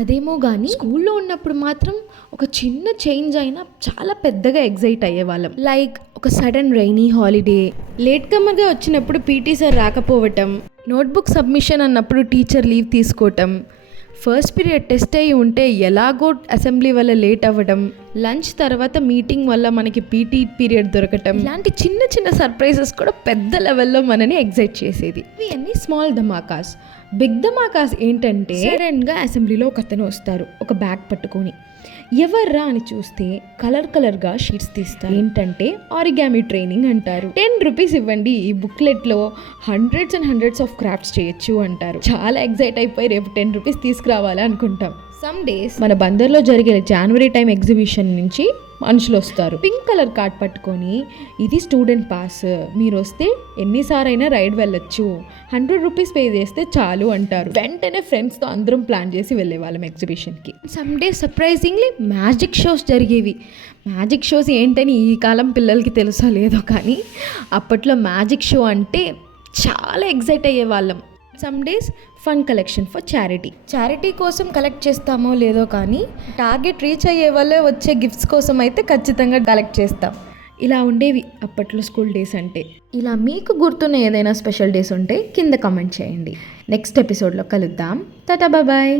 అదేమో కానీ స్కూల్లో ఉన్నప్పుడు మాత్రం ఒక చిన్న చేంజ్ అయినా చాలా పెద్దగా ఎగ్జైట్ అయ్యేవాళ్ళం. లైక్ ఒక సడన్ రైనీ హాలిడే, లేట్ కమర్గా వచ్చినప్పుడు పీటీ సార్ రాకపోవటం, నోట్బుక్ సబ్మిషన్ అన్నప్పుడు టీచర్ లీవ్ తీసుకోవటం, ఫస్ట్ పీరియడ్ టెస్ట్ అయ్యి ఉంటే ఎలాగో అసెంబ్లీ వల్ల లేట్ అవ్వడం, లంచ్ తర్వాత మీటింగ్ వల్ల మనకి పీటీ పీరియడ్ దొరకటం, ఇలాంటి చిన్న చిన్న సర్ప్రైజెస్ కూడా పెద్ద లెవెల్లో మనని ఎగ్జైట్ చేసేది. ఇవి అన్ని స్మాల్ ధమాకాస్. బిగ్ ధమాకాస్ ఏంటంటే సడన్గా అసెంబ్లీలో ఒక అతను వస్తారు ఒక బ్యాగ్ పట్టుకొని. ఎవర్రా అని చూస్తే కలర్గా షీట్స్ తీస్తారు. ఏంటంటే ఆరిగామి ట్రైనింగ్ అంటారు. 10 రూపీస్ ఇవ్వండి, ఈ బుక్లెట్లో hundreds and hundreds of crafts చేయొచ్చు అంటారు. చాలా ఎగ్జైట్ అయిపోయి రేపు 10 రూపీస్ తీసుకురావాలి అనుకుంటాం. సమ్ డేస్ మన బందర్లో జరిగే జనవరి టైం ఎగ్జిబిషన్ నుంచి మనుషులు వస్తారు. పింక్ కలర్ కార్డ్ పట్టుకొని, ఇది స్టూడెంట్ పాస్, మీరు వస్తే ఎన్నిసార్లైనా రైడ్ వెళ్ళొచ్చు, 100 రూపీస్ పే చేస్తే చాలు అంటారు. వెంటనే ఫ్రెండ్స్తో అందరం ప్లాన్ చేసి వెళ్ళే వాళ్ళం ఎగ్జిబిషన్కి. Some day surprisingly magic shows జరిగేవి. మ్యాజిక్ షోస్ ఏంటని ఈ కాలం పిల్లలకి తెలుసో లేదో కానీ అప్పట్లో మ్యాజిక్ షో అంటే చాలా ఎగ్జైట్ అయ్యే వాళ్ళం. Some days fund collection for charity కోసం కలెక్ట్ చేస్తామో లేదో కానీ టార్గెట్ రీచ్ అయ్యే వాళ్ళే వచ్చే గిఫ్ట్స్ కోసం అయితే ఖచ్చితంగా కలెక్ట్ చేస్తాం. ఇలా ఉండేవి అప్పట్లో స్కూల్ డేస్ అంటే. ఇలా మీకు గుర్తున్న ఏదైనా స్పెషల్ డేస్ ఉంటే కింద కామెంట్ చేయండి. నెక్స్ట్ ఎపిసోడ్లో కలుద్దాం. టాటా బాయ్.